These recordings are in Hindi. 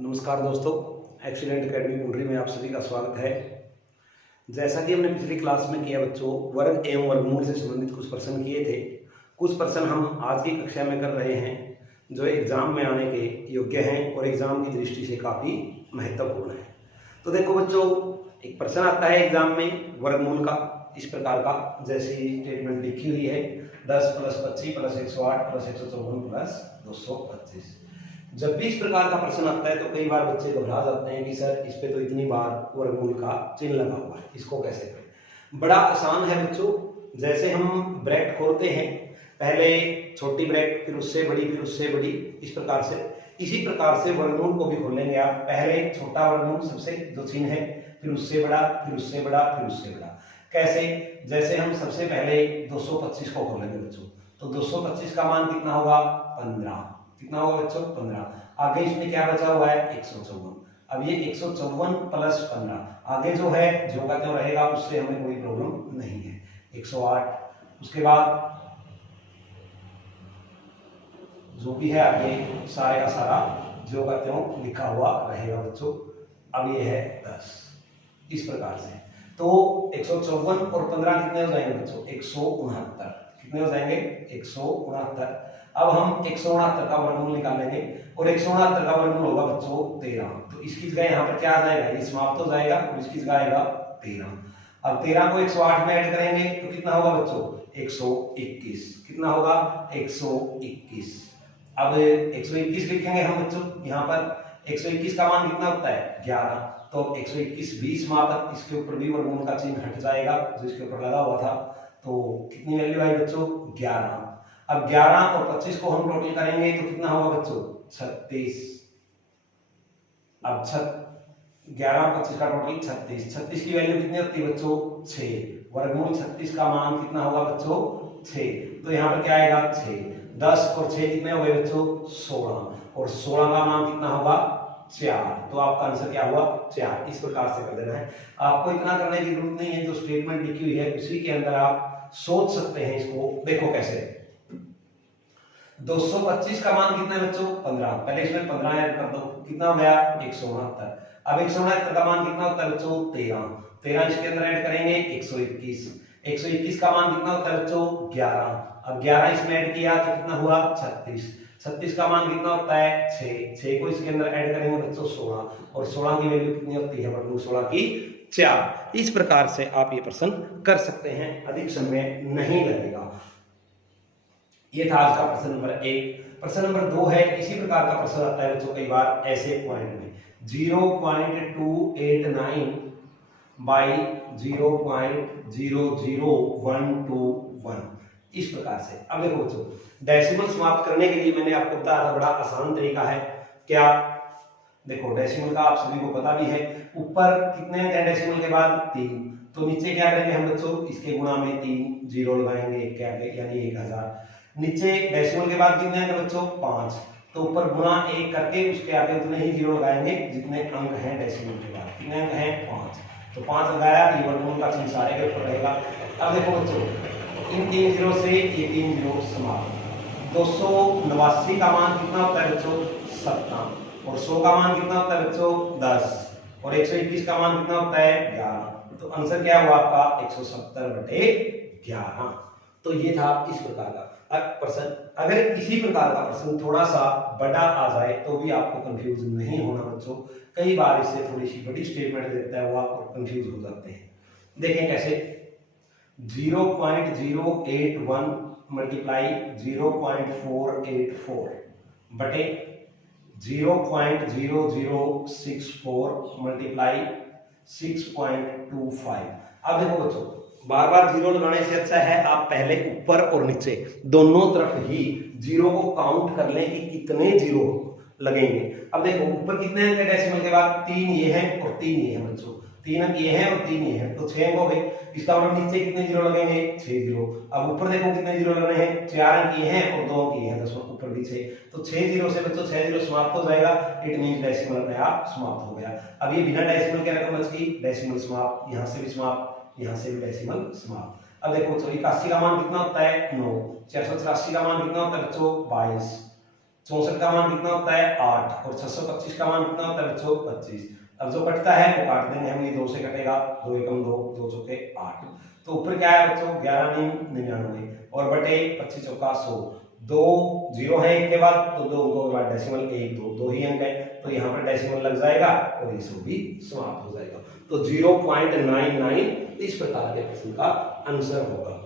नमस्कार दोस्तों, एक्सीलेंट एकेडमी पुंडरी में आप सभी का स्वागत है। जैसा कि हमने पिछली क्लास में किया बच्चों, वर्ग एवं वर्गमूल से संबंधित कुछ प्रश्न किए थे। कुछ प्रश्न हम आज की कक्षा में कर रहे हैं जो एग्जाम में आने के योग्य हैं और एग्जाम की दृष्टि से काफ़ी महत्वपूर्ण है। तो देखो बच्चों, एक प्रश्न आता है एग्जाम में वर्गमूल का, इस प्रकार का, जैसी स्टेटमेंट लिखी हुई है 10 + 25 + 108 + 154 + 225। जब भी इस प्रकार का प्रश्न आता है तो कई बार बच्चे घबरा जाते हैं कि सर इस पे तो इतनी बार वर्गमूल का चिन्ह लगा हुआ है, इसको कैसे करें। बड़ा आसान है बच्चों। जैसे हम ब्रैकेट खोलते हैं, पहले छोटी ब्रैकेट, फिर उससे बड़ी, फिर उससे बड़ी, इस प्रकार से। इसी प्रकार से वर्गमूल को भी खोलेंगे आप। पहले छोटा वर्गमूल सबसे जो चिन्ह है, फिर उससे बड़ा, फिर उससे बड़ा, फिर उससे बड़ा। कैसे? जैसे हम सबसे पहले 225 को खोलेंगे बच्चों, तो 225 का मान कितना होगा? 15। कितना होगा बच्चों? 15। आगे इसमें क्या बचा हुआ है? 154। अब ये 154 + 15 आगे जो है जो का त्यों रहेगा, उससे हमें कोई प्रॉब्लम नहीं है। 108, उसके बाद जो भी है आगे सारे का सारा जो का त्यों लिखा हुआ रहेगा बच्चों। अब ये है 10, इस प्रकार से। तो 154 और 15 कितने हो जाएंगे बच्चों? 169। कितने हो जाएंगे? 169। अब हम 169 का वर्गमूल निकालेंगे और 169 का वर्गमूल होगा बच्चों 13। तो इसकी जगह यहाँ पर क्या आ जाएगा? ये समाप्त हो जाएगा और इसकी जगह आएगा 13। अब 13 को 108 में ऐड करेंगे तो कितना होगा बच्चों? 121। कितना होगा? 121। अब 121 लिखेंगे हम बच्चों यहाँ पर। 121 का मान कितना होता है? 11। तो 121 भी समाप्त, इसके ऊपर भी वर्गमूल का चिन्ह हट जाएगा जो इसके ऊपर लगा हुआ था। तो कितनी वैल्यू आई बच्चों? 11। अब 11 और 25 को हम टोटल करेंगे तो कितना होगा बच्चों? 36। अब 11 और 25 का टोटल 36। 36 की वैल्यू कितनी होती है बच्चों? 6। वर्गमूल 36 का मान कितना होगा बच्चों? 6। तो यहाँ पर क्या आएगा? 6। 10 और 6 कितने हो गए बच्चों? 16। और 16 का मान कितना होगा? 4। तो आपका आंसर क्या हुआ? 4। इस प्रकार से कर देना है। आपको इतना करने की जरूरत नहीं है, जो स्टेटमेंट लिखी हुई है उसी के अंदर आप सोच सकते हैं इसको। देखो कैसे। 225 का मान कितना है बच्चों? 15। पहले इसमें 15 ऐड कर दो, कितना हो गया? 169। अब 169 का मान कितना होता है बच्चों? 13। 13 इसके अंदर ऐड करेंगे 121। 121 का मान कितना होता है बच्चों? 11। अब 11 इसमें ऐड किया तो कितना हुआ? 36। 36 का मान कितना होता है? 6। 6 को इसके अंदर ऐड करेंगे बच्चों 16। और 16 की वैल्यू कितनी होती है? वर्गमूल 16 की 4। इस प्रकार से आप ये प्रश्न कर सकते हैं, अधिक समय नहीं लगेगा। ये था आज का प्रश्न नंबर 1। प्रश्न नंबर 2 है, इसी प्रकार का प्रश्न आता है बच्चों कई बार ऐसे पॉइंट में 0.289 बाई 0.00121, इस प्रकार से। अब देखो बच्चों, डेसिमल समाप्त करने के लिए मैंने आपको बताया था, बड़ा आसान तरीका है। क्या? देखो डेसिमल का आप सभी को पता भी है, ऊपर कितने अंक है डेसिमल के बाद? 3। तो नीचे क्या करेंगे हम बच्चों? इसके गुणा में 3 जीरो लगाएंगे एक के आगे, यानी 1000। नीचे डेसिमल के बाद कितने अंक बच्चों? 5। तो ऊपर गुणा 1 करके उसके आगे उतने ही जीरो लगाएंगे जितने अंक हैं डेसिमल के बाद। कितने अंक हैं? 5। तो 5 लगाया, ये वर्गमूल का चिन्ह सारे के ऊपर रहेगा। अब देखो बच्चों, इन 3 जीरो से ये 3 जीरो समाप्त। 289 का मान कितना होता है बच्चों? 17। और 100 का मान कितना होता है बच्चों? 10। और 121 का मान कितना होता है? 11। तो आंसर क्या हुआ आपका? 170/11। तो ये था इस प्रकार का प्रश्न। अगर इसी प्रकार का प्रश्न थोड़ा सा बड़ा आ जाए तो भी आपको कंफ्यूज नहीं होना बच्चों। कई बार इससे थोड़ी सी बड़ी स्टेटमेंट देता है वो आप कंफ्यूज हो जाते हैं। देखें कैसे। 0.081 मल्टीप्लाई 0.484 बटे 0.0064 मल्टीप्लाई 6.25। अब देखो बच्चों, बार बार जीरो लगाने से अच्छा है आप पहले ऊपर और नीचे दोनों तरफ ही जीरो को काउंट कर लें कि कितने जीरो लगेंगे। अब देखो ऊपर कितने अंक है डेसिमल के बाद? 3 ये हैं और 3 ये हैं बच्चों। 3 अंक ये हैं और 3 ये हैं, तो 6 अंक हो गए। इसका मतलब नीचे कितने जीरो लगेंगे? 6 जीरो। अब ऊपर देखो कितने जीरो लगने हैं? 4 अंक ये हैं और 2 अंक ये हैं, 10 ऊपर भी 6। तो 6 जीरो से बच्चों 6 जीरो समाप्त हो जाएगा। इट मींस डेसिमल अपने आप समाप्त हो गया। अब ये बिना डेसिमल के रकम बच गई, डेसिमल समाप्त, यहां से भी समाप्त, यहां से भी डेसिमल समाप्त। अब देखो 81 का मान कितना होता है? 9। 484 का मान कितना होता है बच्चों? 22। 64 का मान कितना होता है 8 और 625 का मान कितना होता है बच्चों 25। अब जो कटता है वो काट देंगे हम, ये 2 से कटेगा, 2 एकम 2, 2 चौके 8। तो ऊपर क्या है बच्चों 11 × 99 और बटे 25 चौका 100, 2 0 है 1 के बाद, तो 2 अंकों के बाद डेसिमल 1 2 2 ही अंक है, तो यहाँ पर डेसिमल लग जाएगा और ये 100 भी समाप्त हो जाएगा। तो 0.99 इस प्रकार के प्रश्न का आंसर होगा।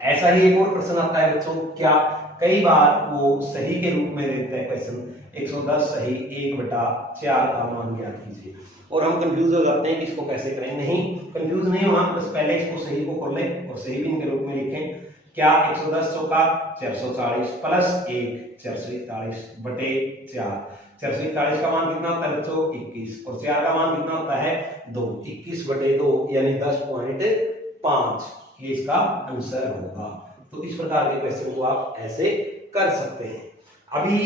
ऐसा ही एक और प्रश्न आता है बच्चों, क्या कई बार वो सही के रूप में देता है क्वेश्चन 110 सही 1/4 का मान ज्ञात कीजिए, और हम कंफ्यूज हो जाते हैं कि इसको कैसे करें। नहीं, कंफ्यूज नहीं होना, बस पहले इसको सही को खोल लें और सही भी इनके रूप में लिखें। क्या 110 चौका 440 प्लस 1 441 बटे 4। 441 का मान कितना होता है बच्चों 21 और 4 का मान कितना होता है 2। 21 बटे 2 यानी 10.5, ये इसका आंसर होगा। तो इस प्रकार के क्वेश्चन को आप ऐसे कर सकते हैं। अभी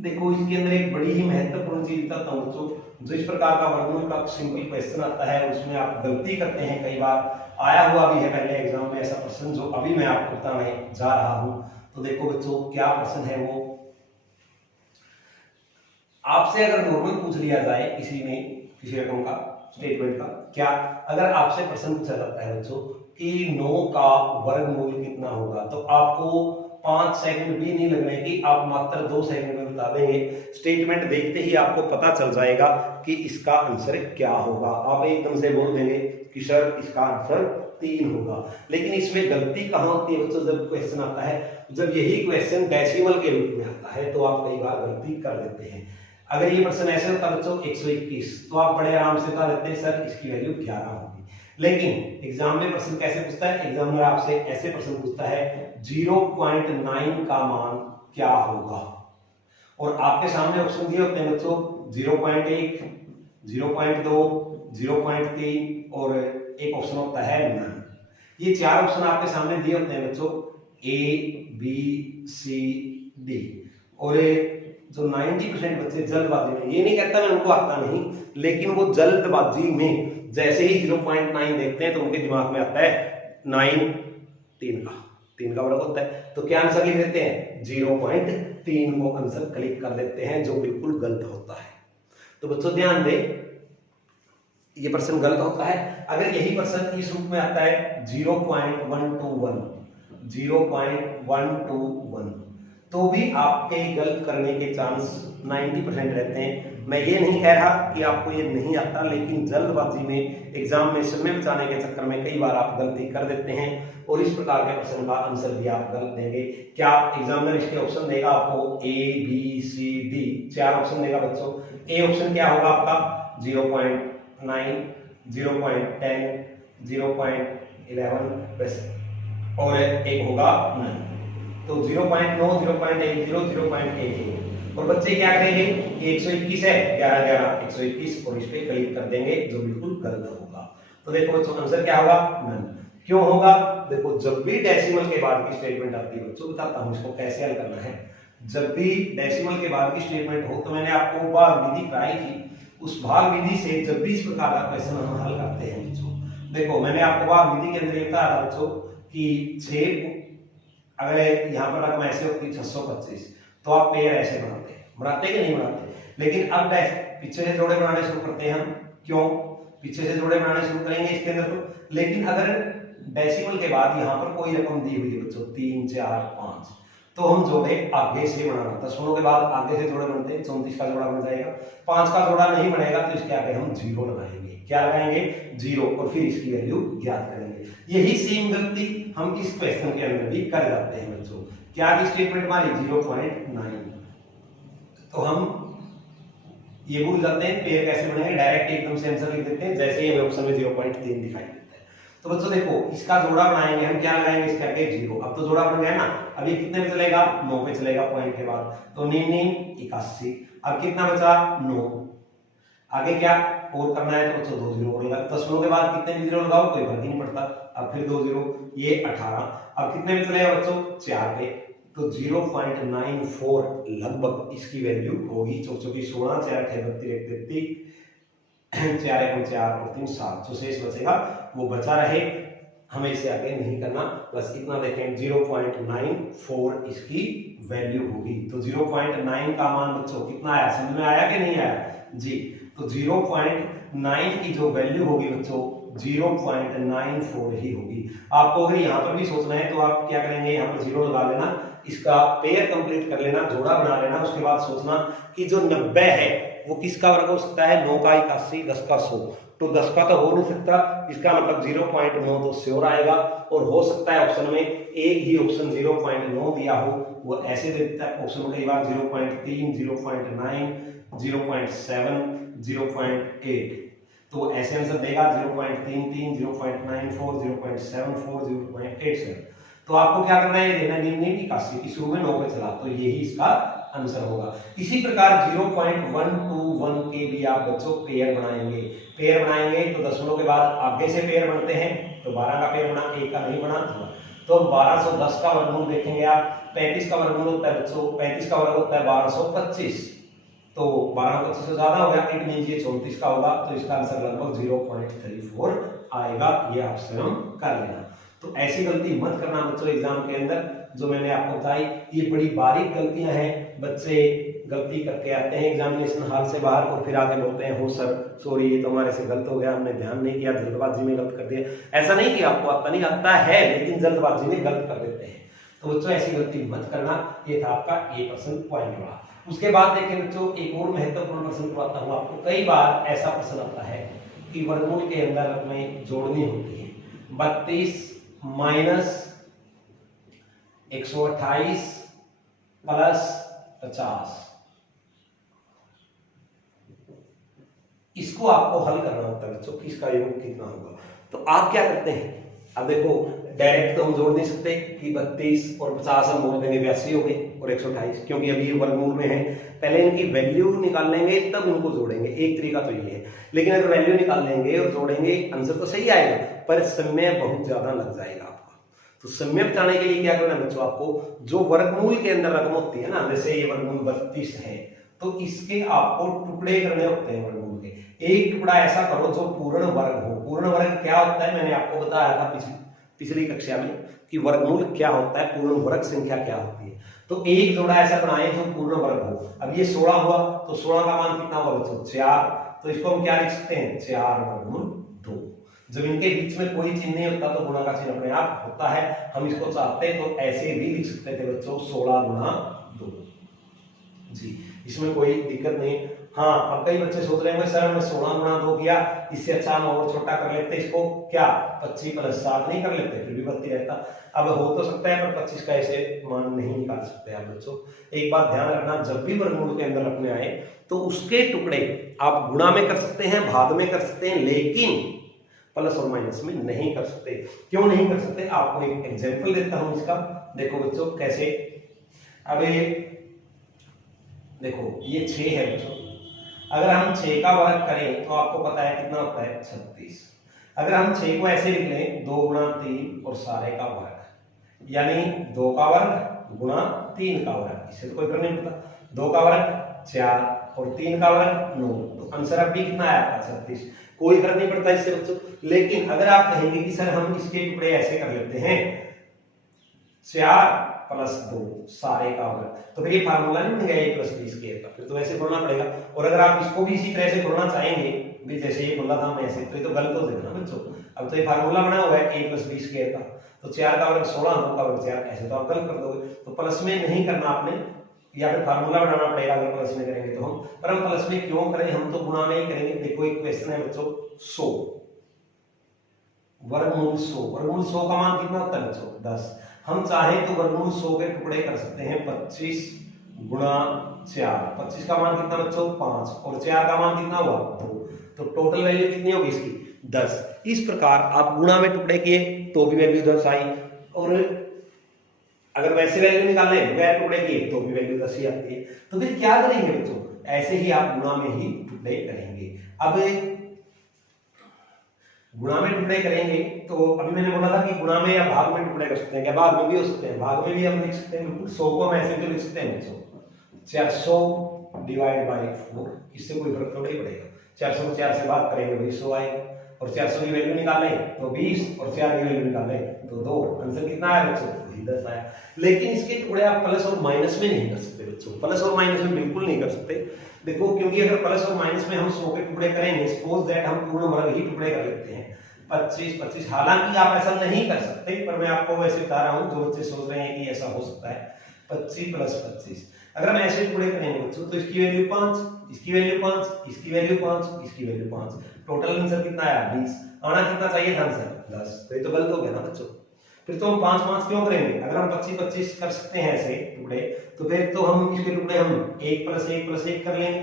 देखो इसके अंदर एक बड़ी ही महत्वपूर्ण चीज बताता हूं बच्चों, जो इस प्रकार का वर्गमूल का सिंपल क्वेश्चन आता है उसमें आप गलती करते हैं, कई बार आया हुआ भी है पहले एग्जाम में ऐसा प्रश्न जो अभी मैं आपको बताने जा रहा हूं। तो देखो बच्चों क्या प्रश्न है वो, आपसे अगर नॉर्मल पूछ लिया जाए किसी रकम का स्टेटमेंट का, क्या अगर आपसे प्रश्न पूछा जाता है बच्चों कि 9 का वर्गमूल कितना होगा, तो आपको 5 सेकंड भी नहीं लगने की, आप मात्र 2 सेकंड में बता देंगे। स्टेटमेंट देखते ही आपको पता चल जाएगा कि इसका आंसर क्या होगा। आप एकदम से बोल देंगे कि सर इसका आंसर 3 होगा। लेकिन इसमें गलती कहाँ होती है बच्चों, जब क्वेश्चन आता है, जब यही क्वेश्चन डेसिमल के रूप में आता है तो आप कई बार गलती कर देते हैं। अगर ये प्रश्न ऐसे होता बच्चों 121, तो आप बड़े आराम से बता देते हैं सर इसकी वैल्यू 11 होगी। लेकिन एग्जाम में प्रश्न कैसे पूछता है, एग्जामिनर आपसे ऐसे प्रश्न पूछता है 0.9 का मान क्या होगा, और आपके सामने ऑप्शन दिए होते हैं बच्चों 0.1, 0.2, 0.3 और एक ऑप्शन होता है नन। ये 4 ऑप्शन आपके सामने दिए होते हैं बच्चों A, B, C, D। और जो 90% बच्चे जल्दबाजी में, ये नहीं कहता मैं उनको आता नहीं, लेकिन वो जल्दबाजी में जैसे ही 0.9 देखते हैं तो उनके दिमाग में आता है 9 3 का वर्ग होता है, तो क्या आंसर लिख देते हैं 0.3 को आंसर क्लिक कर देते हैं, जो बिल्कुल गलत होता है। तो बच्चों ध्यान दें, ये प्रश्न गलत होता है। अगर यही प्रश्न इस रूप में आता है 0.121, 0.121, तो भी आपके गलत करने के चांस 90% रहते हैं। मैं ये नहीं कह रहा कि आपको ये नहीं आता, लेकिन जल्दबाजी में एग्जाम में समय बचाने के चक्कर में कई बार आप गलती कर देते हैं और इस प्रकार के प्रश्न का आंसर भी आप गलत देंगे। क्या एग्जामिनर इसके ऑप्शन देगा आपको A, B, C, D, 4 option देगा बच्चों। ए ऑप्शन क्या होगा आपका 0.9, 0.10, 0.11 और एक होगा नन। तो 0.9, 0.10, 0.11। और बच्चे क्या करेंगे, 121 है 11 11 121 और इस पे क्लिक कर देंगे, जो बिल्कुल गलत होगा। तो देखो बच्चों आंसर क्या होगा नन। क्यों होगा, देखो जब भी डेसिमल के बाद की स्टेटमेंट आती है बच्चों, बताता हूं इसको कैसे हल करना है। जब भी डेसिमल के बाद की स्टेटमेंट हो, तो मैंने आपको भाग विधि कराई थी, उस भाग विधि से जब भी इस प्रकार का क्वेश्चन हम हल करते हैं बच्चों, देखो मैंने आपको भाग विधि के अंदर ये बताया था बच्चों कि 6, अगर यहाँ पर रकम ऐसे होती 625, तो आप पेयर ऐसे बनाते कि नहीं बनाते। लेकिन अब पीछे से जोड़े बनाने शुरू करते हैं हम, क्यों पीछे से जोड़े बनाने शुरू करेंगे इसके अंदर तो। लेकिन अगर डेसिमल के बाद यहाँ पर कोई रकम दी हुई है बच्चों 3, 4, 5, तो हम जोड़े आगे से बनाना, 10 के बाद आगे से जोड़े बनते हैं, 34 का जोड़ा बन जाएगा। 5 का जोड़ा नहीं बनेगा तो इसके आगे हम 0 लगाएंगे। क्या लगाएंगे 0, और फिर इसकी वैल्यू ज्ञात करेंगे। यही सेम गलती हम इस क्वेश्चन के अंदर भी कर जाते हैं बच्चों। क्या की स्टेटमेंट हमारी 0.9, तो हम ये भूल जाते हैं पेयर कैसे बनेंगे, डायरेक्ट एकदम से आंसर लिख देते हैं, जैसे ही हमें ऑप्शन में 0.3 दिखाई देता है। तो बच्चों देखो इसका जोड़ा बनाएंगे हम, क्या लगाएंगे इसके आगे 0। अब तो जोड़ा बन गया ना, अब ये कितने पे चलेगा 9 पे चलेगा पॉइंट के बाद, तो 9 9 81। अब कितना बचा 9, आगे क्या और करना है, तो बच्चों 2 0 और लगा। 10 के बाद कितने भी 0 लगाओ कोई फर्क ही नहीं पड़ता। अब फिर 2 0, ये 18। अब कितने पे चलेगा बच्चों 4 पे, तो 0.94 लगभग इसकी वैल्यू होगी। 4 4 16, 4 8 32 33, 4 1 4 और 3 7, जो शेष बचेगा वो बचा रहे, हमें इससे आगे नहीं करना, बस इतना देखें 0.94 इसकी वैल्यू होगी। तो 0.9 का मान बच्चों कितना आया, समझ में आया कि नहीं आया जी। तो 0.9 की जो वैल्यू होगी बच्चों 0.94 ही होगी। आपको अगर यहाँ पर भी सोचना है तो आप क्या करेंगे, यहाँ पर 0 लगा लेना, इसका पेयर कंप्लीट कर लेना, जोड़ा बना लेना, उसके बाद सोचना कि जो 90 है वो किसका वर्ग हो सकता है, 9 का 81, 10 का 100, तो 10 का तो हो नहीं सकता, इसका मतलब 0.9 तो श्योर आएगा। और हो सकता है ऑप्शन में एक ही ऑप्शन 0.9 दिया हो, वो ऐसे देता है ऑप्शन में कई बार 0.3, 0.9, 0.7, 0.8, तो ऐसे आंसर देगा 0.33, 0.94, 0.74, 0.87। तो आपको क्या करना है, ये देना निम्न की काशी की शुरू में 9 पे चला, तो यही इसका आंसर होगा। इसी प्रकार 0.121 के भी आप बच्चों पेयर बनाएंगे। पेयर बनाएंगे तो दशमलव के बाद आगे से पेयर बनते हैं, तो 12 का पेयर बना, 1 का नहीं बना। तो 1210 का वर्गमूल देखेंगे आप, 35 का वर्गमूल होता है बच्चों, 35 का वर्ग होता है 1225, तो 1225 से ज्यादा हो गया, इट मीन ये 34 का होगा, तो इसका आंसर लगभग 0.34 आएगा। ये आपसे हम कर लेना। तो ऐसी गलती मत करना बच्चों एग्जाम के अंदर, जो मैंने आपको बताई, ये बड़ी बारीक गलतियां हैं, बच्चे गलती करके आते हैं एग्जामिनेशन हॉल से बाहर और फिर आके बोलते हैं हो सर सॉरी ये तो हमारे से गलत हो गया, हमने ध्यान नहीं किया, जल्दबाजी में गलत कर दिया। ऐसा नहीं कि आपको आता नहीं, आता है, लेकिन जल्दबाजी में गलत कर देते हैं। तो बच्चों ऐसी गलती मत करना। ये था आपका A% पॉइंट वाला। उसके बाद देखिए बच्चों एक और महत्वपूर्ण प्रश्न करवाता हूँ आपको। कई बार ऐसा प्रश्न आता है कि वर्गमूल के अंदर रकमें जोड़नी होती है। 32 माइनस 128 प्लस 50, इसको आपको हल करना होता है बच्चों कि इसका योग कितना होगा। तो आप क्या करते हैं, अब देखो डायरेक्ट तो हम जोड़ नहीं सकते कि 32 और 50 हम बोल देंगे 82 हो गए और 128, क्योंकि अभी ये वर्गमूल में है। पहले इनकी वैल्यू निकाल लेंगे तब इनको जोड़ेंगे, एक तरीका तो ये है। लेकिन अगर वैल्यू निकाल लेंगे और जोड़ेंगे आंसर तो सही आएगा, पर समय बहुत ज्यादा लग जाएगा आपका। तो समय बचाने के लिए क्या करना है बच्चों, आपको जो वर्गमूल के अंदर रकम होती है ना, जैसे ये वर्गमूल 32 है, तो इसके आपको टुकड़े करने होते हैं वर्गमूल के। एक टुकड़ा ऐसा करो जो पूर्ण वर्ग हो। पूर्ण वर्ग क्या होता है, मैंने आपको बताया था पिछली कक्षा में कि वर्गमूल क्या होता है, पूर्ण वर्ग संख्या क्या होती है। तो एक जोड़ा ऐसा बनाए जो पूर्ण वर्ग हो। अब ये 16 हुआ, तो 16 का मान कितना हुआ बच्चों 4, तो इसको हम क्या लिख सकते हैं 4 वर्गमूल 2। जब इनके बीच में कोई चिन्ह नहीं होता तो गुणा का चिन्ह अपने आप होता है। हम इसको चाहते तो ऐसे भी लिख सकते थे बच्चों 16 गुणा 2 जी, इसमें कोई दिक्कत नहीं। हाँ, अब कई बच्चे सोच रहे हैं सर हमने 16 गुणा 2 किया, इससे अच्छा हम और छोटा कर लेते, इसको क्या 25 प्लस 7 नहीं कर लेते, फिर भी 32 रहता। अब हो तो सकता है पर 25 का ऐसे मान नहीं निकाल सकते आप बच्चों। एक बात ध्यान रखना, जब भी वर्गमूल के अंदर रखने आए तो उसके टुकड़े आप गुणा में कर सकते हैं, भाग में कर सकते हैं, लेकिन प्लस और माइनस में नहीं कर सकते। क्यों नहीं कर सकते, आपको एक एग्जाम्पल देता हूं इसका। देखो बच्चों कैसे, अब देखो ये 6 है बच्चों, अगर हम 6 का वर्ग करें तो आपको पता है कितना होता है 36। अगर हम 6 को ऐसे लिख लें 2 गुणा 3 और सारे का वर्ग, यानी 2 का वर्ग गुणा 3 का वर्ग, इससे तो कोई फर्क नहीं पड़ता। 2 का वर्ग 4 और 3 का वर्ग 9, तो आंसर अब भी कितना आया आपका 36। कोई फर्क नहीं पड़ता इससे बच्चों। लेकिन अगर आप कहेंगे कि सर हम इसके टुकड़े ऐसे कर लेते हैं 4 प्लस 2 सारे का वर्ग, तो फिर ये फार्मूला नहीं बन गया a प्लस b स्क्वायर का, फिर तो ऐसे बोलना पड़ेगा। और अगर आप इसको भी इसी तरह से बोलना चाहेंगे भी जैसे ये बोला था हम ऐसे, तो ये तो गलत हो जाएगा ना बच्चों। अब तो ये फार्मूला बना हुआ है a प्लस b स्क्वायर का, तो 4 का वर्ग 16, 2 का वर्ग 4, ऐसे तो आप गलत कर दोगे। तो प्लस में नहीं करना आपने, या फिर फार्मूला बनाना पड़ेगा अगर प्लस में करेंगे तो हम। पर हम प्लस में क्यों करें, हम तो गुणा में ही करेंगे। देखो एक क्वेश्चन है बच्चों 100, वर्गमूल 100, वर्गमूल 100 का मान कितना होता है बच्चों 10। हम चाहें तो वर्गमूल 100 के टुकड़े कर सकते हैं 25 गुणा 4, 25 का मान कितना बच्चों 5 और 4 का मान कितना हुआ 2, तो टोटल वैल्यू कितनी होगी इसकी 10। इस प्रकार आप गुणा में टुकड़े किए तो भी वैल्यू 10 आई, और अगर वैसे वैल्यू निकालें बगैर टुकड़े किए तो भी वैल्यू 10 ही आती है। तो फिर क्या करेंगे बच्चों, ऐसे ही आप गुणा में ही टुकड़े करेंगे। अब गुणा में टुकड़े करेंगे तो अभी मैंने बोला था कि गुणा में या भाग में टुकड़े कर सकते हैं, क्या भाग में भी हो सकते हैं, भाग में भी हम लिख सकते हैं बिल्कुल। 100 को हम ऐसे भी लिख सकते हैं बच्चों 400 डिवाइड बाय 4, इससे कोई फर्क थोड़ा ही पड़ेगा। 400 को 4 से भाग करेंगे वही 100 आएगा। और 400 की वैल्यू निकालें तो 20 और 4 की वैल्यू निकालें तो 2। आंसर कितना आया बच्चों? वही 10 आया। लेकिन इसके टुकड़े आप प्लस और माइनस में नहीं कर सकते बच्चों, प्लस और माइनस में बिल्कुल नहीं कर सकते। देखो क्योंकि अगर प्लस और माइनस में हम 100 के टुकड़े करेंगे, सपोज दैट हम पूर्ण वर्ग ही टुकड़े कर लेते हैं 25 25, हालांकि आप ऐसा नहीं कर सकते, पर मैं आपको वैसे बता रहा हूं जो बच्चे सोच रहे हैं कि ऐसा हो सकता है। 25 प्लस 25 अगर हम ऐसे टुकड़े करेंगे बच्चों तो इसकी वैल्यू 5, इसकी वैल्यू 5, इसकी वैल्यू 5, इसकी वैल्यू 5, टोटल आंसर कितना आया? 20। आना कितना चाहिए था आंसर? 10। तो ये तो गलत हो गया ना बच्चों। फिर तो हम 5 5 क्यों करेंगे? अगर हम 25 25 कर सकते हैं ऐसे टुकड़े, तो फिर तो हम इसके टुकड़े हम 1 प्लस 1 प्लस 1 कर लेंगे,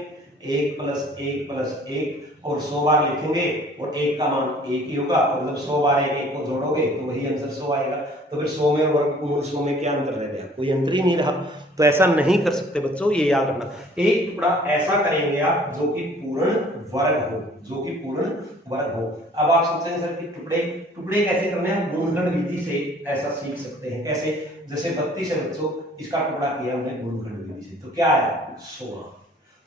1 प्लस 1 प्लस 1, और 100 बार लिखेंगे और 1 का मान 1 ही होगा, और जब 100 बार 1 को जोड़ोगे तो वही आंसर 100 आएगा। तो फिर 100 में और वर्गमूल 100 में क्या अंतर रह गया? कोई अंतर ही नहीं रहा। तो ऐसा नहीं कर सकते बच्चों, ये याद रखना। एक टुकड़ा ऐसा करेंगे आप जो कि पूर्ण वर्ग हो, जो कि पूर्ण वर्ग हो। अब आप सोचेंगे सर कि टुकड़े कैसे करने हैं? गुणनखंड विधि से ऐसा सीख सकते हैं। कैसे? जैसे 32 है बच्चों, इसका टुकड़ा किया हमने गुणनखंड विधि से, तो क्या आया? 16।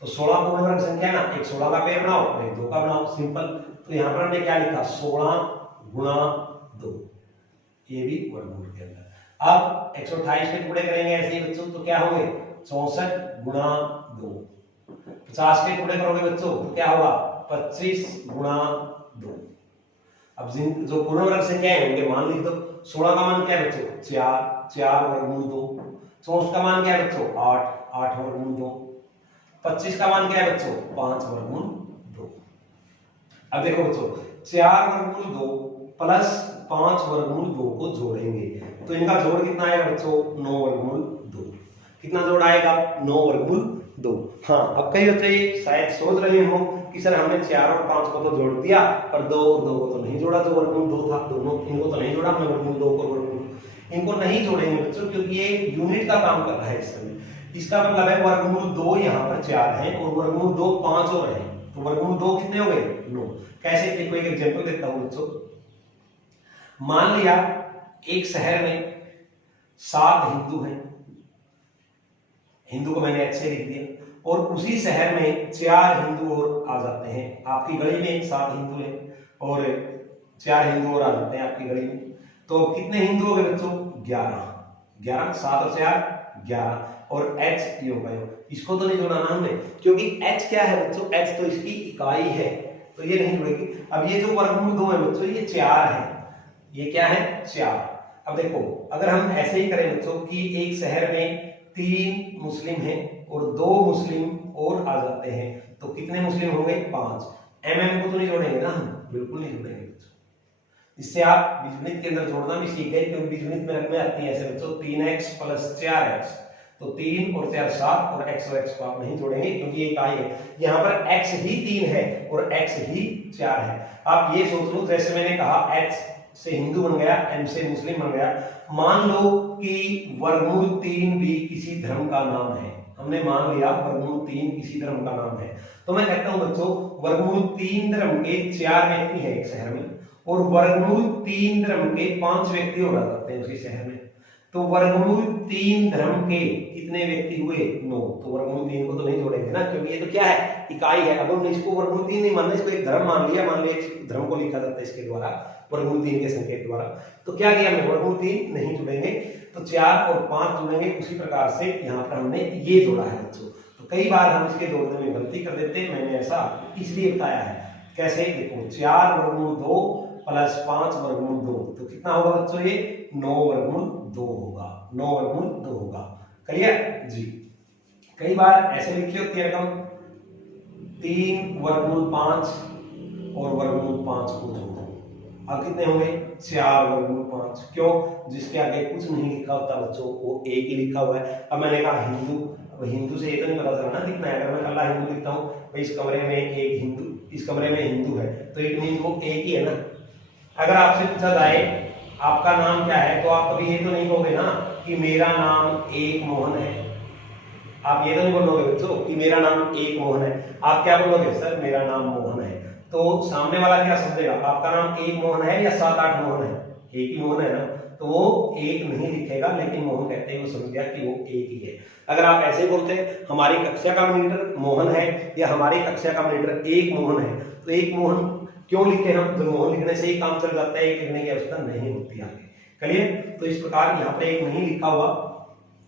तो 16 पूर्ण वर्ग संख्या है ना, एक 16 का पेड़ बनाओ और एक 2 का बनाओ, सिंपल। तो यहाँ पर हमने क्या लिखा? 16 गुणा 2, ये भी वर्गमूल के अंदर। अब 128 के टुकड़े करेंगे ऐसे ही बच्चों, तो क्या होंगे? 64 गुणा 2। 50 के टुकड़े करोगे बच्चों तो क्या होगा? 25 गुणा 2। अब जिन जो पूर्ण वर्ग संख्या है उनके मान लिख दो। 16 का मान क्या है बच्चों? 4, 4 वर्गमूल 2। 64 का मान क्या है बच्चों? 8, 8 वर्गमूल 2। 25 का मान क्या है बच्चों? 5 वर्गमूल 2। अब देखो बच्चों, 4 वर्गमूल 2 प्लस 5 वर्गमूल 2 को जोड़ेंगे तो इनका जोड़ कितना आएगा बच्चों? 9 वर्गमूल 2। कितना जोड़ आएगा? 9 वर्गमूल 2। हाँ, अब कई बच्चे ये शायद सोच रहे हो कि सर हमने 4 और 5 को तो जोड़ दिया पर 2 और 2 को तो नहीं जोड़ा, जो वर्गमूल 2 था दोनों इनको तो नहीं जोड़ा हमने, वर्गमूल 2 को वर्गमूल इनको नहीं जोड़ेंगे बच्चों, क्योंकि ये यूनिट का काम कर रहा है इस समय। इसका मतलब है वर्गमूल 2 यहाँ पर 4 है और वर्गमूल 2 5 और है, तो वर्गमूल 2 कितने हो गए? 9। कैसे? देखो एक एग्जांपल देता हूं बच्चों। मान लिया एक शहर में 7 हिंदू हैं, हिंदू को मैंने अच्छे लिख दिया, और उसी शहर में 4 हिंदू और आ जाते हैं। आपकी गली में 7 हिंदू हैं और 4 हिंदू और आ जाते हैं आपकी गली में, तो कितने हिंदू हो गए बच्चों? 11। 11, 7 और 4 11, और h ये होगा। इसको तो नहीं जोड़ना हमने, क्योंकि h क्या है बच्चों? h तो इसकी इकाई है, तो ये नहीं जुड़ेगी। अब ये जो वर्गमूल 2 है बच्चों, ये 4 है, ये क्या है? 4। अब देखो अगर हम ऐसे ही करें बच्चों कि एक शहर में 3 मुस्लिम हैं और 2 मुस्लिम और आ जाते हैं, तो कितने मुस्लिम होंगे? 5। mm को तो नहीं जोड़ेंगे ना हम, बिल्कुल नहीं जोड़ेंगे बच्चों। इससे आप बीजगणित के अंदर जोड़ना भी सीख गए, क्योंकि बीजगणित में आती है ऐसे बच्चों 3x प्लस 4x, तो 3 और 4 7 और x और x को आप नहीं जोड़ेंगे क्योंकि ये इकाई है। यहाँ पर x ही 3 है और x ही 4 है। आप ये सोच लो, जैसे मैंने कहा h से हिंदू बन गया, m से मुस्लिम बन गया। मान लो कि वर्गमूल 3 भी किसी धर्म का नाम है, हमने मान लिया वर्गमूल 3 किसी धर्म का नाम है, तो मैं कहता हूं बच्चों वर्गमूल 3 धर्म के 4 व्यक्ति हैं एक शहर में, और वर्गमूल 3 धर्म के 5 व्यक्ति और आ जाते हैं उसी शहर में, तो वर्गमूल 3 धर्म के कितने व्यक्ति हुए? 9। तो वर्गमूल 3 को तो नहीं जोड़ेंगे ना, क्योंकि ये तो क्या है? इकाई है। अब हमने इसको वर्गमूल 3 नहीं मानना, इसको एक धर्म मान लिया, मान लिया एक धर्म को लिखा जाता है इसके द्वारा, वर्गमूल 3 के संकेत द्वारा। तो क्या किया हमने? वर्गमूल 3 नहीं जोड़ेंगे, तो 4 और 5 जोड़ेंगे। उसी प्रकार से यहाँ पर हमने ये जोड़ा है बच्चों। तो कई बार हम इसके जोड़ने में गलती कर देते हैं, मैंने ऐसा इसलिए बताया है। कैसे? देखो 4 वर्गमूल 2 प्लस 5 वर्गमूल 2, तो कितना होगा बच्चों? ये 9 वर्गमूल 2 होगा, 9 वर्गमूल 2 होगा। क्लियर जी? कई बार ऐसे लिखी होती है रकम 3 वर्गमूल 5 और वर्गमूल 5 को जोड़ो, अब कितने होंगे? 4 वर्गमूल 5। क्यों? जिसके आगे कुछ नहीं लिखा होता बच्चों, वो एक ही लिखा हुआ है। अब मैंने कहा हिंदू, अब हिंदू से ये तो नहीं पता चला ना कितना है। अगर मैं कल्ला हिंदू लिखता हूँ, भाई इस कमरे में एक हिंदू, इस कमरे में हिंदू है, तो इट मीन वो एक ही है ना। अगर आपसे पूछा जाए आपका नाम क्या है, तो आप कभी ये तो नहीं कहोगे ना कि मेरा नाम एक मोहन है। आप ये तो नहीं बोलोगे बच्चों कि मेरा नाम एक मोहन है, आप क्या बोलोगे? सर मेरा नाम मोहन है। तो सामने वाला क्या समझेगा? आपका नाम एक मोहन है या 7-8 मोहन है? एक ही मोहन है ना, तो वो एक नहीं लिखेगा, लेकिन मोहन कहते हैं वो समझ गया कि वो एक ही है। अगर आप ऐसे बोलते हमारी कक्षा का मॉनिटर मोहन है या हमारी कक्षा का मॉनिटर एक मोहन है, तो एक मोहन क्यों लिखे हम? जब मोहन लिखने से ही काम चल जाता है, एक लिखने की आवश्यकता नहीं होती आगे। क्लियर? तो इस प्रकार यहाँ पर एक नहीं लिखा हुआ,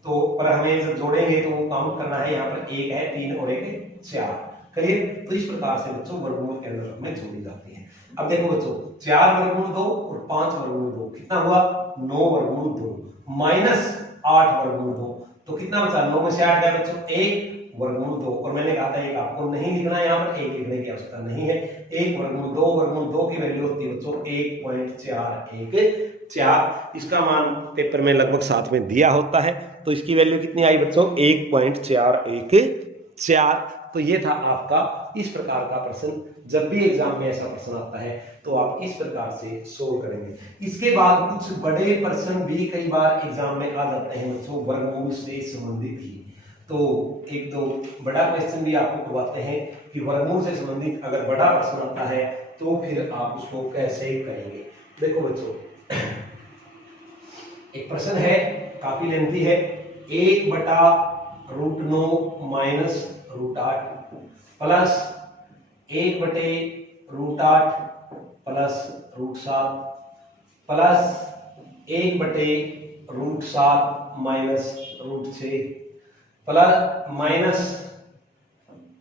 तो पर हमें जब जोड़ेंगे तो वो काउंट करना है। यहाँ पर एक है, 3 और एक 4। क्लियर? तो इस प्रकार से बच्चों वर्गमूल के अंदर में जोड़ी जाती है। अब देखो बच्चों, 4 वर्गमूल 2 और 5 वर्गमूल 2 कितना हुआ? 9 वर्गमूल 2 माइनस 8 वर्गमूल 2, तो कितना बचा? 9 में से 8 गया बच्चों 1 वर्गमूल 2। और मैंने कहा था एक आपको नहीं लिखना है, यहाँ पर एक लिखने की आवश्यकता नहीं है। 1 वर्गमूल 2 की वैल्यू होती है बच्चों 1.414। इसका मान पेपर में लगभग साथ में दिया होता है, तो इसकी वैल्यू कितनी आई बच्चों? 1.414। तो ये था आपका इस प्रकार का प्रश्न। जब भी एग्जाम में ऐसा प्रश्न आता है तो आप इस प्रकार से सोल्व करेंगे। इसके बाद कुछ बड़े प्रश्न भी कई बार एग्जाम में आ जाते हैं बच्चों, वर्गमूल से संबंधित ही। तो एक दो बड़ा क्वेश्चन भी आपको करवाते हैं कि वर्गमूल से संबंधित अगर बड़ा प्रश्न आता है तो फिर आप उसको कैसे करेंगे। देखो बच्चों, एक प्रश्न है, काफी लेंथी है। 1/√9 minus √8 plus 1/√8 plus √7 plus 1/√7 minus √6 plus minus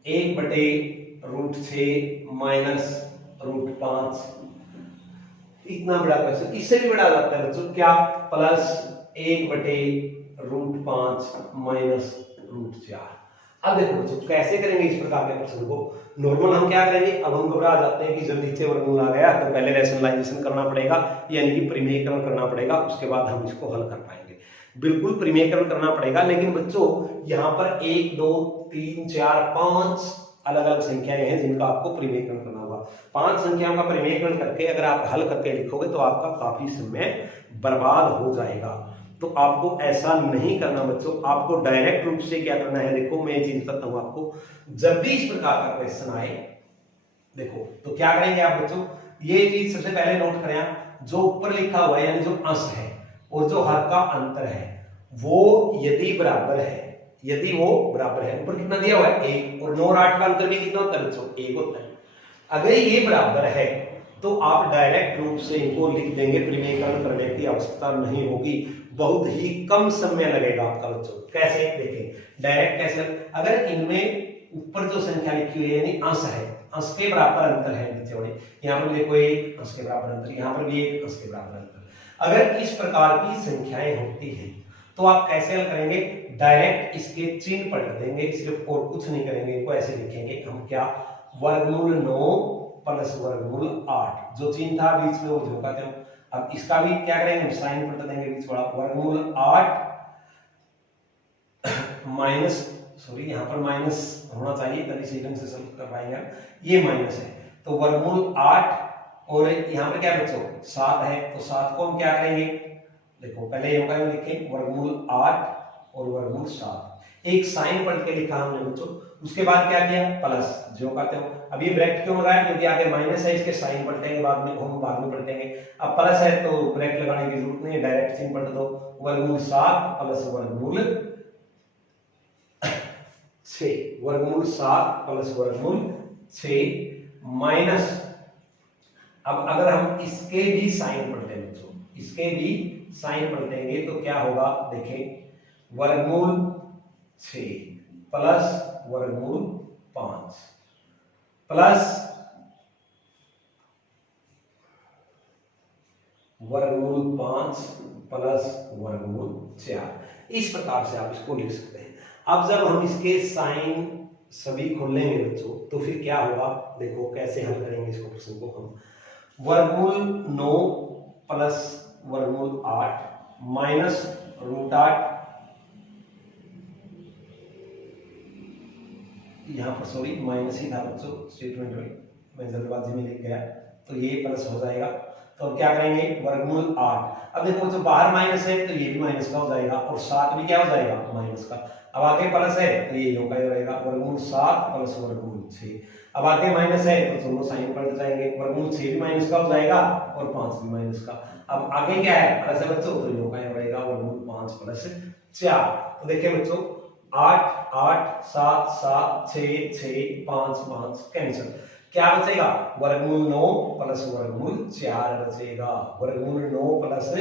1/√6 minus √5। इतना बड़ा क्वेश्चन, इससे भी बड़ा जाता है बच्चों क्या? Plus 1/√5 minus √4। अब देखो बच्चों कैसे करेंगे इस प्रकार के प्रश्न को। नॉर्मल हम क्या करेंगे, अब हम घबरा जाते हैं कि जब नीचे वर्गमूल आ गया तो पहले रैशनलाइजेशन करना पड़ेगा, यानी कि परिमेयकरण करना पड़ेगा, उसके बाद हम इसको हल कर पाएंगे। बिल्कुल परिमेयकरण करना पड़ेगा, लेकिन बच्चों यहाँ पर 1 2 3 4 5 अलग अलग संख्याएं हैं जिनका आपको परिमेयकरण करना होगा। 5 संख्याओं का परिमेयकरण करके अगर आप हल करके लिखोगे तो आपका काफी समय बर्बाद हो जाएगा। तो आपको ऐसा नहीं करना बच्चों, आपको डायरेक्ट रूप से क्या करना है। देखो मैं ये चीज बताता हूं आपको, जब भी इस प्रकार का क्वेश्चन आए देखो तो क्या करेंगे आप बच्चों, ये चीज सबसे पहले नोट करें, जो ऊपर लिखा हुआ है यानी जो अंश है और जो हर का अंतर है वो यदि बराबर है, यदि वो बराबर है, ऊपर कितना दिया हुआ है 1 और 9 और 8 का अंतर भी कितना होता है बच्चों 1 होता है। अगर ये बराबर है तो आप डायरेक्ट रूप से इनको लिख देंगे, परिमेयकरण करने की आवश्यकता नहीं होगी, बहुत ही कम समय लगेगा आपका बच्चों। कैसे देखें, डायरेक्ट कैसे, अगर इनमें ऊपर जो संख्या लिखी हुई है यानी अंश है, अंश के बराबर अंतर है नीचे वाले, यहाँ पर देखो एक अंश के बराबर अंतर, यहाँ पर भी एक अंश के बराबर अंतर। अगर इस प्रकार की संख्याएं होती हैं तो आप कैसे हल करेंगे, डायरेक्ट इसके चिन्ह पलट देंगे, सिर्फ और कुछ नहीं करेंगे, इनको ऐसे लिखेंगे हम क्या, वर्गमूल 9 प्लस वर्गमूल 8, जो चिन्ह था बीच में वो झोंका दो। अब इसका भी क्या करेंगे, हम साइन पलट देंगे बीच वाला, वर्गमूल 8 माइनस, सॉरी यहाँ पर माइनस होना चाहिए तभी सही ढंग से सॉल्व कर पाएंगे, ये माइनस है तो वर्गमूल 8 और यहाँ पर क्या बच्चों 7 है, तो 7 को हम क्या करेंगे, देखो पहले ये होगा लिखें वर्गमूल 8 और वर्गमूल 7, एक साइन पलट के लिखा हमने बच्चों, उसके बाद क्या किया प्लस जो कहते हो। अब ये ब्रैकेट क्यों लगाया, क्योंकि आगे माइनस है, इसके साइन पलटेंगे बाद में, हम बाद में पलटेंगे। अब प्लस है तो ब्रैकेट लगाने की जरूरत नहीं है, डायरेक्ट चिन्ह पलट दो, वर्गमूल 7 प्लस वर्गमूल 6, वर्गमूल 7 प्लस वर्गमूल 6 माइनस, अब अगर हम इसके भी साइन पलटेंगे बच्चों, इसके भी साइन पलटेंगे तो क्या होगा देखें, वर्गमूल 6 प्लस वर्गमूल 5 प्लस वर्गमूल 5 प्लस वर्गमूल 4, इस प्रकार से आप इसको लिख सकते हैं। अब जब हम इसके साइन सभी खोल लेंगे बच्चों तो फिर क्या होगा, देखो कैसे हल करेंगे इसको प्रश्न को हम, वर्गमूल 9 प्लस वर्गमूल 8 माइनस √8, यहाँ पर सॉरी माइनस ही था बच्चों, स्टेटमेंट में मैं जल्दबाजी में लिख गया, तो ये प्लस हो जाएगा। तो अब क्या करेंगे वर्गमूल 8, अब देखो बच्चों बाहर माइनस है तो ये भी माइनस का हो जाएगा और 7 भी क्या हो जाएगा माइनस का, अब आगे प्लस है तो ये योग रहेगा, वर्गमूल 7 प्लस वर्गमूल 6, अब आगे माइनस है तो दोनों साइन पलट जाएंगे, वर्गमूल 6 भी माइनस का हो जाएगा और 5 भी माइनस का। अब आगे क्या है प्लस है बच्चों तो योग रहेगा वर्गमूल 5 प्लस 4। तो देखिए बच्चों 8 8 7 7 6 6 5 5 कैंसिल, क्या बचेगा, वर्गमूल 9 प्लस वर्गमूल 4 बचेगा, वर्गमूल 9 प्लस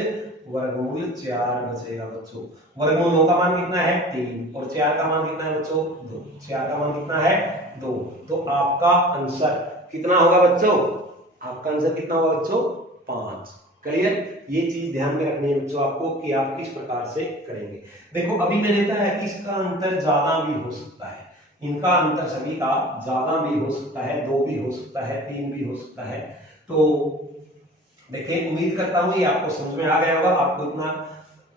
वर्गमूल 4 बचेगा बच्चों। वर्गमूल 9 का मान कितना है 3 और 4 का मान कितना है बच्चों 2, 4 का मान कितना है 2। तो आपका आंसर कितना होगा बच्चों, आपका आंसर कितना होगा बच्चों 5। क्लियर, ये चीज ध्यान में रखनी है बच्चों आपको कि आप किस प्रकार से करेंगे। देखो अभी मैंने बताया कि इसका अंतर ज्यादा भी हो सकता है, इनका अंतर सभी का ज्यादा भी हो सकता है, 2 भी हो सकता है, 3 भी हो सकता है। तो देखिए उम्मीद करता हूं ये आपको समझ में आ गया होगा, आपको इतना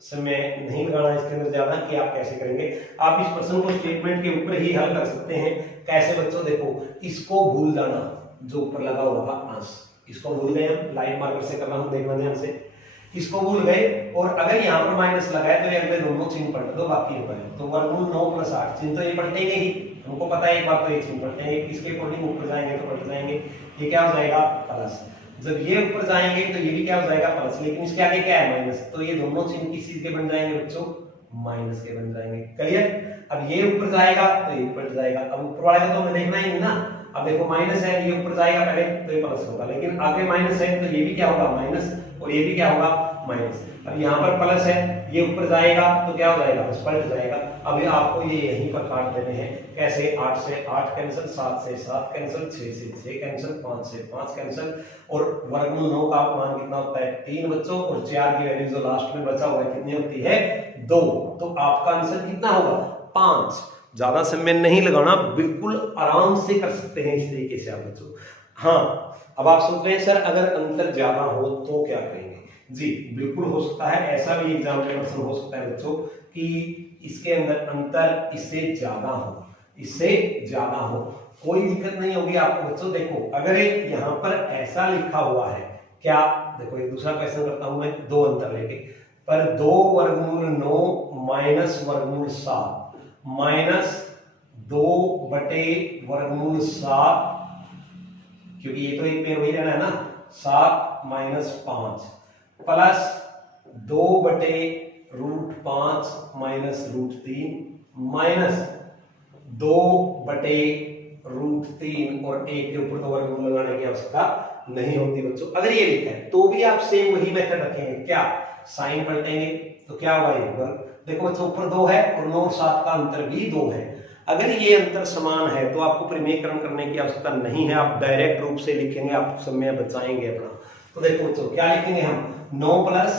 समय नहीं लगाना इसके अंदर ज्यादा कि आप कैसे करेंगे। आप इस प्रश्न को स्टेटमेंट के ऊपर ही हल कर सकते हैं। कैसे बच्चों, देखो इसको भूल जाना, जो ऊपर लगा हुआ था अंश, इसको भूल गए हम, लाइन मार्कर से कर रहा हूं, देखना ध्यान से, इसको भूल गए और अगर यहाँ पर माइनस लगाए तो ये अगले दोनों चिन्ह पलट दो, बाकी हो गए। तो वर्गमूल 9 प्लस 8 चिन्ह तो ये पलटेंगे ही, हमको पता है एक बार तो ये चिन्ह पलटेंगे, किसके अकॉर्डिंग ऊपर जाएंगे तो पलट जाएंगे। ये क्या हो जाएगा प्लस, जब ये ऊपर जाएंगे तो ये भी क्या हो जाएगा प्लस, लेकिन इसके आगे क्या है माइनस, तो ये दोनों चिन्ह किस चीज के बन जाएंगे बच्चों, माइनस के बन जाएंगे। क्लियर, अब ये ऊपर जाएगा तो ये पलट जाएगा, अब ऊपर वाले का तो हमें देखना ही नहीं ना। अब देखो माइनस है, ये ऊपर जाएगा पहले तो ये प्लस होगा, लेकिन आगे माइनस है तो ये भी क्या होगा माइनस और ये भी क्या होगा माइनस। अब यहाँ पर प्लस है, ये ऊपर जाएगा तो क्या हो जाएगा बस पलट जाएगा। अब आपको ये यहीं पर काट देने हैं, कैसे 8 से 8 कैंसिल, 7 से 7 कैंसिल, 6 से 6 कैंसिल, 5 से 5 कैंसिल और वर्गमूल 9 का मान कितना होता है 3 बच्चों, और 4 की वैल्यू जो लास्ट में बचा हुआ है कितनी होती है 2। तो आपका आंसर कितना होगा 5। ज्यादा समय नहीं लगाना, बिल्कुल आराम से कर सकते हैं इस तरीके से आप बच्चों। हाँ, अब आप सोच रहे हैं सर अगर अंतर ज्यादा हो तो क्या करेंगे। जी बिल्कुल हो सकता है, ऐसा भी एग्जाम में प्रश्न हो सकता है बच्चों कि इसके अंदर अंतर इससे ज्यादा हो, इससे ज्यादा हो, कोई दिक्कत नहीं होगी आपको बच्चों। देखो अगर एक यहाँ पर ऐसा लिखा हुआ है, क्या देखो एक दूसरा क्वेश्चन करता हूं मैं 2 अंतर लेके, पर 2 वर्गमूल 9 माइनस वर्गमूल 7 माइनस 2 बटे वर्गमूल 7, क्योंकि ये तो एक पेड़ वही रहना है ना, 7 माइनस 5 प्लस 2 बटे रूट 5 माइनस रूट 3 माइनस 2 बटे रूट 3 और 1 के ऊपर तो वर्गमूल लगाने की आवश्यकता नहीं होती बच्चों। अगर ये लिखा है तो भी आप सेम वही मेथड रखेंगे, क्या साइन पलटेंगे तो क्या होगा ये वर्ग। देखो बच्चों ऊपर 2 है और 9 और 7 का अंतर भी 2 है। अगर ये अंतर समान है तो आपको परिमेयकरण करने की आवश्यकता नहीं है, आप डायरेक्ट रूप से लिखेंगे, आप समय बचाएंगे अपना। तो देखो बच्चों क्या लिखेंगे हम 9 प्लस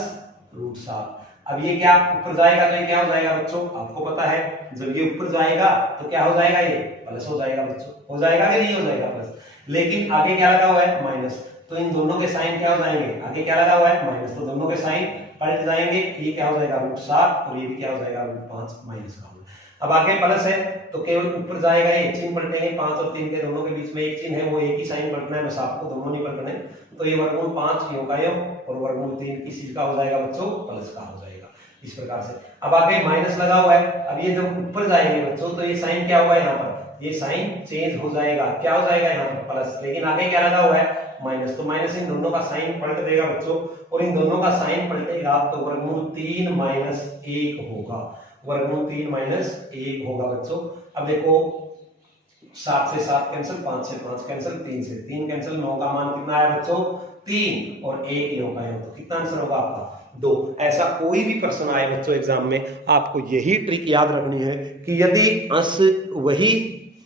रूट 7। अब ये क्या ऊपर जाएगा तो ये क्या हो जाएगा बच्चों, आपको पता है जब ये ऊपर जाएगा तो क्या हो जाएगा ये प्लस हो जाएगा बच्चों, हो जाएगा कि नहीं हो जाएगा प्लस, लेकिन आगे क्या लगा हुआ है माइनस, तो इन दोनों के साइन क्या हो जाएंगे, आगे क्या लगा हुआ है माइनस, तो दोनों के साइन पलट जाएंगे, ये क्या हो जाएगा रूट 7 और ये भी क्या हो जाएगा रूट 5 माइनस का। अब आगे प्लस है तो केवल ऊपर जाएगा ये चिन्ह पलटेंगे, 5 और 3 के दोनों के बीच में एक चिन्ह है, वो एक ही साइन पलटना है, बस आपको दोनों नहीं पलटने। तो ये वर्गमूल 5 क्यों का और वर्गमूल 3 किस चीज का हो जाएगा बच्चों, प्लस का हो जाएगा, इस प्रकार से। अब आगे माइनस लगा हुआ है, अब ये जब ऊपर जाएंगे बच्चों तो ये साइन क्या होगा यहाँ पर, ये साइन चेंज हो जाएगा, क्या हो जाएगा यहाँ पर प्लस, लेकिन आगे क्या लगा हुआ है माइनस, तो माइनस इन दोनों का साइन पलट देगा बच्चों, और इन दोनों का साइन पलटेगा तो वर्गमूल 3 माइनस 1 होगा, वर्गमूल 3 माइनस 1 होगा बच्चों। अब देखो 7 से 7 कैंसिल, 5 से 5 कैंसिल, 3 से 3 कैंसिल, 9 का मान कितना आया बच्चों 3 और 1 ये होगा, तो कितना आंसर होगा आपका 2। ऐसा कोई भी प्रश्न आए बच्चों एग्जाम में, आपको यही ट्रिक याद रखनी है कि यदि अंश वही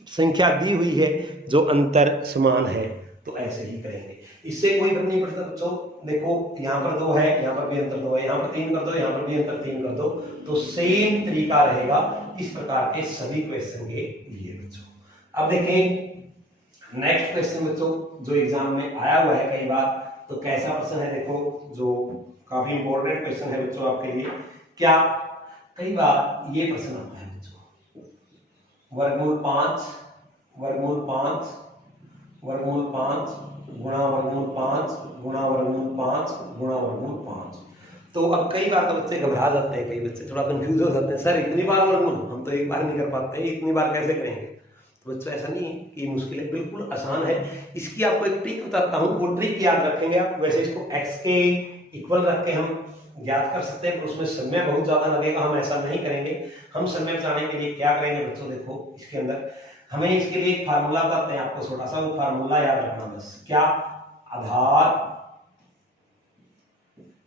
संख्या दी हुई है जो अंतर समान है तो ऐसे ही करेंगे, इससे कोई फर्क नहीं पड़ता बच्चों। देखो यहाँ पर 2 है, यहाँ पर भी अंतर 2 है, यहाँ पर 3 कर दो, यहाँ पर भी अंतर 3 कर दो, तो सेम तरीका रहेगा इस प्रकार के सभी क्वेश्चन के लिए बच्चों। अब देखें नेक्स्ट क्वेश्चन बच्चों जो एग्जाम में आया हुआ है कई बार, तो कैसा प्रश्न है देखो, जो काफी इंपॉर्टेंट क्वेश्चन है बच्चों आपके लिए। क्या कई बार ये प्रश्न आता है बच्चों, वर्गमूल 5 वर्गमूल 5 वर्गमूल 5 गुणा वर्गमूल 5 गुणा वर्गमूल 5 गुणा वर्गमूल 5। तो अब कई बार तो बच्चे घबरा जाते हैं, कई बच्चे थोड़ा कंफ्यूज हो जाते हैं, सर इतनी बार वर्गमूल हम तो एक बार नहीं कर पाते, इतनी बार कैसे करेंगे। तो बच्चों ऐसा नहीं है कि मुश्किल है, बिल्कुल आसान है। इसकी आपको एक ट्रिक बताता हूँ, वो ट्रिक याद रखेंगे आप। वैसे इसको x के इक्वल रख के हम याद कर सकते हैं, पर उसमें समय बहुत ज्यादा लगेगा, हम ऐसा नहीं करेंगे। हम समय बचाने के लिए क्या करेंगे बच्चों, देखो इसके अंदर हमें इसके लिए एक फार्मूला करते हैं आपको छोटा सा, वो फार्मूला याद रखना बस। क्या? आधार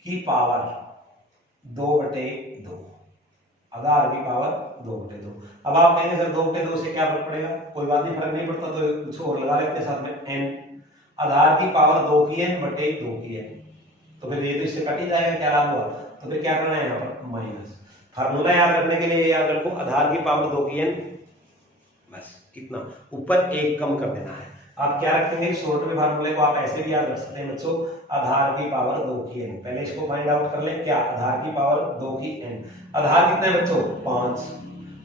की पावर 2/2, आधार की पावर 2/2। अब आप कहेंगे सर 2/2 से क्या फर्क पड़ेगा? कोई बात नहीं, फर्क नहीं पड़ता तो कुछ और लगा लेते हैं साथ में, n। आधार की पावर 2 की n बटे 2 की n, तो फिर ये तो इससे कट ही जाएगा, क्या लाभ हुआ? तो फिर क्या करना है यहाँ पर माइनस। फार्मूला याद रखने के लिए याद रखो, आधार की पावर 2 की n, बस इतना, ऊपर 1 कम कर देना है। आप क्या रखेंगे शॉर्ट में फार्मूले को, आप ऐसे भी याद रख सकते हैं बच्चों, आधार की पावर 2 की n। पहले इसको फाइंड आउट कर ले, क्या? आधार की पावर 2 की n। आधार कितने बच्चों? 5,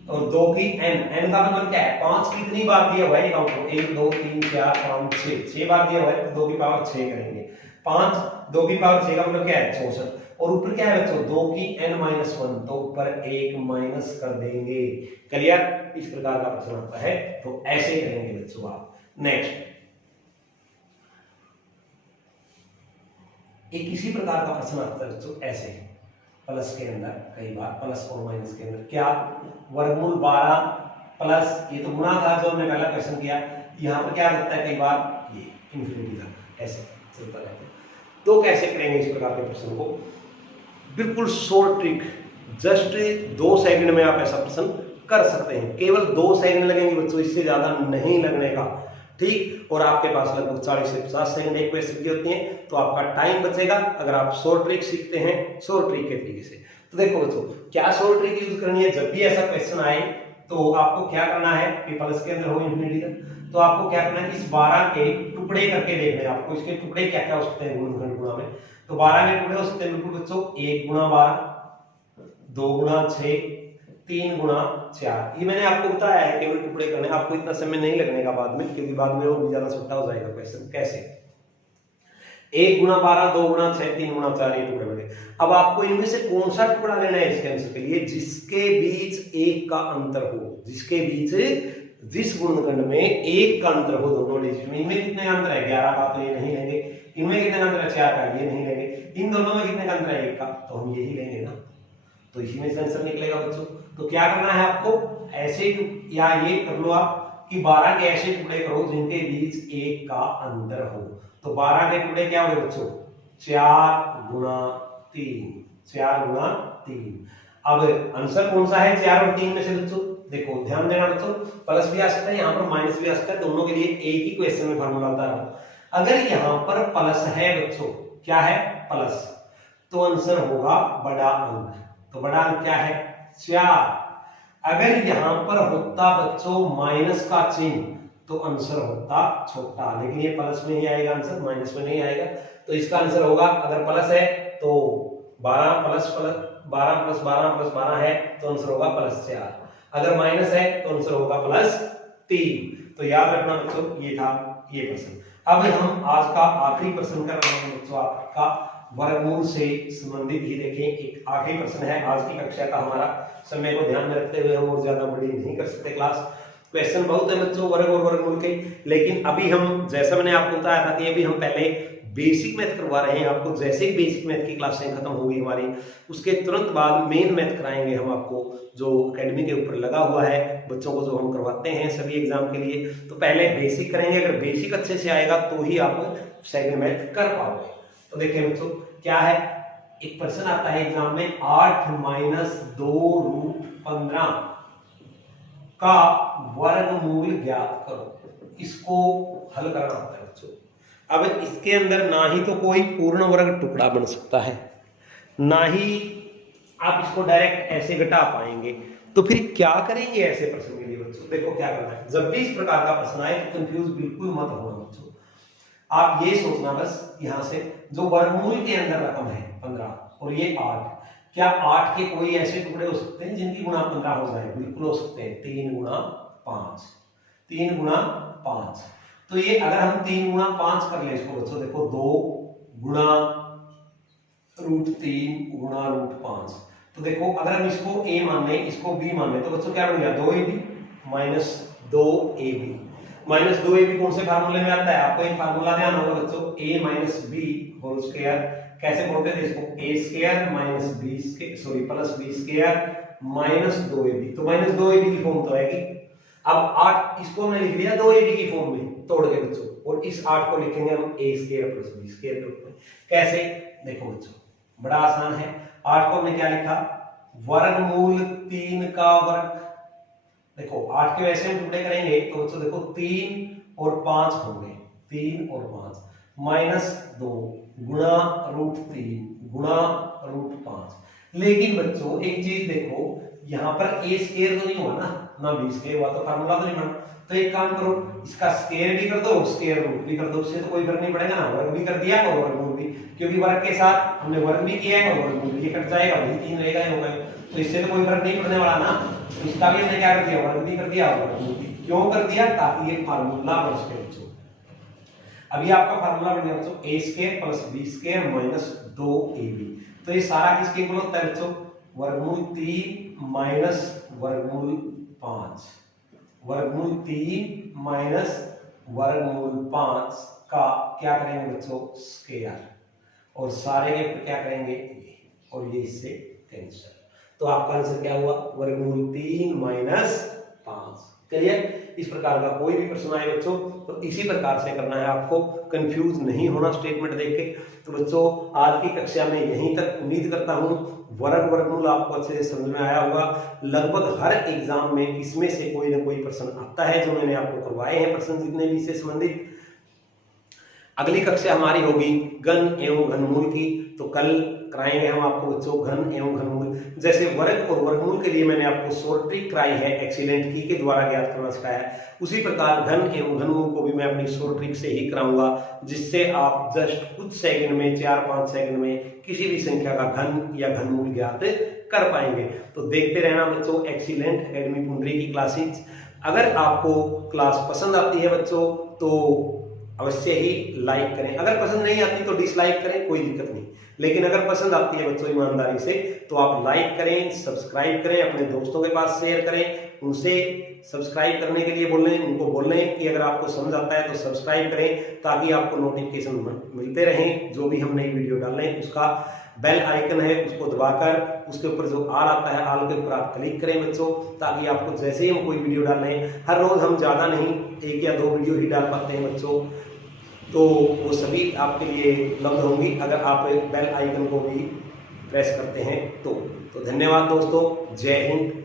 और 2 की n, n का मतलब क्या है? 5 कितनी बार दिया हुआ है काउंट करो, 1 2 3 4 5 6 बार दिया हुआ है, तो 2 की पावर 6 करेंगे। 5 2 की पावर 6 का मतलब क्या है? 64। और ऊपर क्या है बच्चों? 2 की n-1, तो ऊपर 1 माइनस कर देंगे। क्लियर? इस प्रकार का प्रश्न आता है, तो ऐसे करेंगे बच्चों आप। नेक्स्ट, एक इसी प्रकार का प्रश्न आता है बच्चों ऐसे, प्लस के अंदर, कई बार प्लस और माइनस के अंदर, क्या? वर्गमूल 12 प्लस, ये तो गुणा था जो हमने पहला क्वेश्चन किया, यहाँ पर क्या रहता है कई बार ये इंफिनिटी तक ऐसे चलता रहता है। तो कैसे करेंगे इस प्रकार के प्रश्न को? बिल्कुल शॉर्ट ट्रिक, जस्ट 2 सेकंड में आप ऐसा प्रश्न कर सकते हैं। केवल 2 सेकंड लगेंगे बच्चों, इससे ज्यादा नहीं लगने का, ठीक। और आपके पास लगभग 40 से 50 सेकंड एक क्वेश्चन की होती हैं, तो आपका टाइम बचेगा अगर आप शॉर्ट ट्रिक सीखते हैं शॉर्ट ट्रिक के तरीके से। तो देखो बच्चों, क्या शॉर्ट ट्रिक यूज करनी है? जब भी ऐसा क्वेश्चन आए तो आपको क्या करना है कि प्लस के अंदर हो इंफिनिटी तक, तो आपको क्या करना है, इस 12 के टुकड़े करके देखना है आपको। इसके टुकड़े क्या क्या हो सकते हैं गुणनखंड गुणा में? तो 12 के टुकड़े हो सकते हैं बिल्कुल बच्चों, 1 गुणा 12, 2 गुणा 6, 3 गुणा 4। ये मैंने आपको बताया है केवल टुकड़े करने, आपको इतना समय नहीं लगने का बाद में, क्योंकि बाद में और भी ज्यादा छोटा हो जाएगा क्वेश्चन। कैसे? 1 गुणा 12, 2 गुणा 6, 3 गुणा 4, ये टुकड़े बने। अब आपको इनमें से कौन सा टुकड़ा लेना है इसके आंसर के लिए? जिसके बीच 1 का अंतर हो, जिसके बीच जिस गुणनखंड में 1 का अंतर हो दोनों डिजिट में। इनमें कितने का अंतर है? 11 का, तो ये नहीं लेंगे। इनमें कितने का अंतर है? 4 का, ये नहीं लेंगे। इन दोनों में कितने का अंतर है? 1 का, तो हम यही लेंगे ना, तो इसी में से आंसर निकलेगा बच्चों। तो क्या करना है आपको? ऐसे, या ये कर लो आप कि 12 के ऐसे टुकड़े करो जिनके बीच 1 का अंतर हो। तो 12 के टुकड़े क्या हो गए बच्चों? 4 गुणा 3, 4 गुणा 3। अब आंसर कौन सा है 4 और 3 में से बच्चों? देखो ध्यान देना बच्चों, प्लस भी आ सकता है यहाँ पर, माइनस भी आ सकता है, दोनों के लिए एक ही क्वेश्चन में फार्मूला बता रहा हूं। अगर यहाँ पर प्लस है बच्चों, क्या है? प्लस, तो आंसर होगा बड़ा अंक। तो बड़ा अंक क्या है? 4। अगर यहां पर होता बच्चों माइनस का चिन्ह, तो आंसर होता छोटा, लेकिन ये प्लस में ही आएगा आंसर, माइनस में नहीं आएगा। तो इसका आंसर होगा, अगर प्लस है तो 12 प्लस 12 प्लस 12 प्लस 12 है, तो आंसर होगा +4। अगर माइनस है तो आंसर होगा +3। तो याद रखना बच्चों, ये था ये प्रश्न। अब हम आज का आखिरी प्रश्न कर रहे हैं बच्चों, आपका वर्गमूल से संबंधित ही देखें एक आखिरी प्रश्न है आज की कक्षा का हमारा। समय को ध्यान में रखते हुए हम और ज्यादा बड़ी नहीं कर सकते क्लास, क्वेश्चन बहुत है बच्चों वर्ग और वर्गमूल के। लेकिन अभी हम, जैसा मैंने आपको बताया था कि अभी हम पहले बेसिक मैथ करवा रहे हैं आपको। जैसे ही बेसिक मैथ की क्लासें खत्म होगी हमारी, उसके तुरंत बाद मेन मैथ कराएंगे हम आपको, जो एकेडमी के ऊपर लगा हुआ है बच्चों को, जो हम करवाते हैं सभी एग्जाम के लिए। तो पहले बेसिक करेंगे, अगर बेसिक अच्छे से आएगा तो ही आप सेकंड मैथ कर पाओगे। तो देखिए बच्चों क्या है, एक प्रश्न आता है एग्जाम में, 8 - 2√15 का वर्गमूल ज्ञात करो। इसको हल करना होता है बच्चों। अब इसके अंदर ना ही तो कोई पूर्ण वर्ग टुकड़ा बन सकता है, ना ही आप इसको डायरेक्ट ऐसे घटा पाएंगे। तो फिर क्या करेंगे ऐसे प्रश्न के लिए बच्चों? देखो क्या करना है, जब भी इस प्रकार का प्रश्न आए तो कंफ्यूज बिल्कुल मत होना बच्चों। आप ये सोचना बस, यहां से जो वर्गमूल के अंदर रकम है 15 और ये 8, क्या 8 के कोई ऐसे टुकड़े हो सकते हैं जिनकी गुणा 15 हो जाए? बिल्कुल हो सकते हैं। 3 गुणा 5, 3 गुणा 5। तो ये अगर हम 3 गुणा 5 कर ले इसको बच्चों, देखो 2 गुणा √3 गुणा √5। तो देखो अगर हम इसको a मान लें, इसको b मान लें, तो बच्चों क्या बन गया? 2ab minus 2ab। Minus 2ab कौन से फार्मूले में आता है? आपको एक फार्मूला ध्यान होगा बच्चों, a minus b whole square. कैसे बोलते थे इसको? a square minus b square, sorry plus b square minus 2ab। तो माइनस 2ab की फॉर्म तो आएगी, अब 8 इसको हमने लिख लिया 2ab की फॉर्म में तोड़ के बच्चों, और इस 8 को लिखेंगे हम a square plus b square के रूप में। कैसे? देखो बच्चों बड़ा आसान है। 8 को हमने क्या लिखा? वर्गमूल 3 का वर्ग। देखो 8 के वैसे हम टुकड़े करेंगे तो बच्चों देखो 3 और 5 होंगे, 3 और 5 माइनस 2 गुणा √3 गुणा √5। लेकिन बच्चों एक चीज देखो, यहाँ पर a स्क्वायर तो नहीं हुआ ना b स्क्वायर हुआ, तो फार्मूला तो नहीं बना। तो एक काम करो, इसका स्क्वायर भी कर दो, स्क्वायर रूट भी कर दो, उससे तो कोई फर्क नहीं पड़ेगा ना। वर्ग भी कर दिया और वर्गमूल भी, क्योंकि वर्ग के साथ हमने वर्ग भी किया है और वर्गमूल भी, ये कट जाएगा, वही 3 रहेगा, हो गए, तो इससे तो कोई फर्क नहीं पड़ने वाला ना। तो इसका भी हमने क्या कर दिया? वर्ग भी कर दिया और वर्गमूल भी। क्यों कर दिया? ताकि ये फार्मूला बन सके बच्चों। अभी आपका फार्मूला बन गया बच्चों a square plus b square minus 2ab। तो ये सारा किसके इक्वल होता है बच्चों? वर्गमूल 3 माइनस वर्गमूल 5, वर्गमूल 3 माइनस वर्गमूल 5 का क्या करेंगे बच्चों? स्क्वायर, और सारे के क्या करेंगे? और ये इससे कैंसिल। तो आपका आंसर क्या हुआ? वर्गमूल 3 माइनस 5। क्लियर? इस प्रकार का कोई भी प्रश्न आए बच्चों तो इसी प्रकार से करना है आपको, कंफ्यूज नहीं होना स्टेटमेंट देख के। तो बच्चों आज की कक्षा में यहीं तक, उम्मीद करता हूं वर्ग वर्गमूल आपको अच्छे से समझ में आया होगा। लगभग हर एग्जाम में इसमें से कोई ना कोई प्रश्न आता है जो मैंने आपको करवाए हैं प्रश्न जितने भी इससे संबंधित। अगली कक्षा हमारी होगी घन एवं घनमूल की, तो कल कराएंगे हम आपको बच्चों घन एवं घनमूल। जैसे वर्ग और वर्गमूल के लिए मैंने आपको शॉर्ट ट्रिक कराई है एक्सीलेंट की के द्वारा ज्ञात करना सिखाया है, उसी प्रकार घन एवं घनमूल को भी मैं अपनी शॉर्ट ट्रिक से ही कराऊंगा, जिससे आप जस्ट कुछ सेकंड में, 4-5 सेकंड में किसी भी संख्या का घन या घनमूल ज्ञात कर पाएंगे। तो देखते रहना बच्चों एक्सीलेंट एकेडमी पुंडरी की क्लासेज। अगर आपको क्लास पसंद आती है बच्चों तो अवश्य ही लाइक करें, अगर पसंद नहीं आती तो डिसलाइक करें, कोई दिक्कत नहीं। लेकिन अगर पसंद आती है बच्चों ईमानदारी से तो आप लाइक करें, सब्सक्राइब करें, अपने दोस्तों के पास शेयर करें, उनसे सब्सक्राइब करने के लिए बोलें, उनको बोलें कि अगर आपको समझ आता है तो सब्सक्राइब करें, ताकि आपको नोटिफिकेशन मिलते रहें। जो भी हम नई वीडियो डाल रहे हैं उसका बेल आइकन है उसको दबाकर उसके ऊपर जो आल आता है, आल के ऊपर आप क्लिक करें बच्चों, ताकि आपको जैसे ही हम कोई वीडियो डाल रहे हैं, हर रोज हम ज्यादा नहीं 1 या 2 वीडियो ही डाल पाते हैं बच्चों, तो वो सभी आपके लिए उपलब्ध होंगी अगर आप बेल आइकन को भी प्रेस करते हैं तो धन्यवाद दोस्तों, जय हिंद।